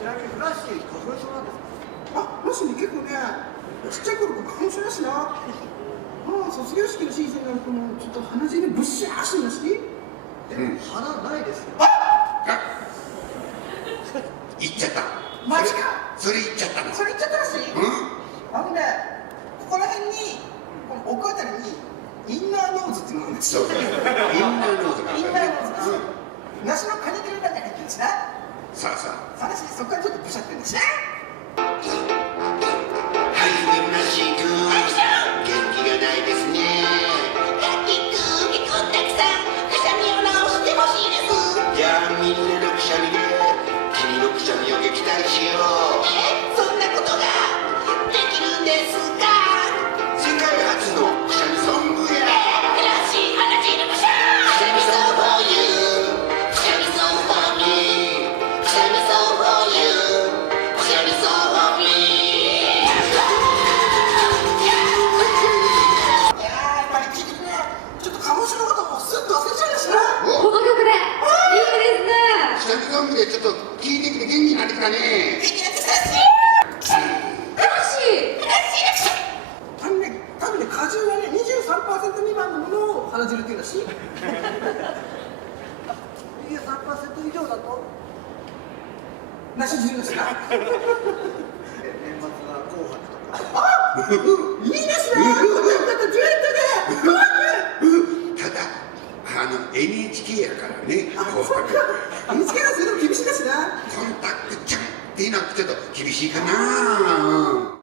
ちなみにフラッシー花粉症なんですか？あ、もしね、結構ね、ちっちゃい頃から花粉症だしな。卒業式のシーズンになるともうちょっと鼻血にブッシャーしてるらしい。鼻ないですよ。言っちゃった。マジか。それ言っちゃったの。それ言っちゃったらしい。あのね、ここら辺に、この奥あたりにインナーノーズっていうのがあるんですよ。そう。インナーノーズがある。インナーノーズ。梨の果肉の中に入ってるしな。さあさあ。話そこからちょっとブシャってるんだしな。ちょっと聞いてきて元気になってきたね。多分ね、果汁がね、23% 未満のものを鼻汁っていうらしい。23% 以上だと梨汁ですか。年末は紅白とか。いいですね。またデュエットで。ただNHK やからね。そうか。NHK がそれでも厳しいですな。コンタクトちゃんっていうのはちょっと厳しいかな。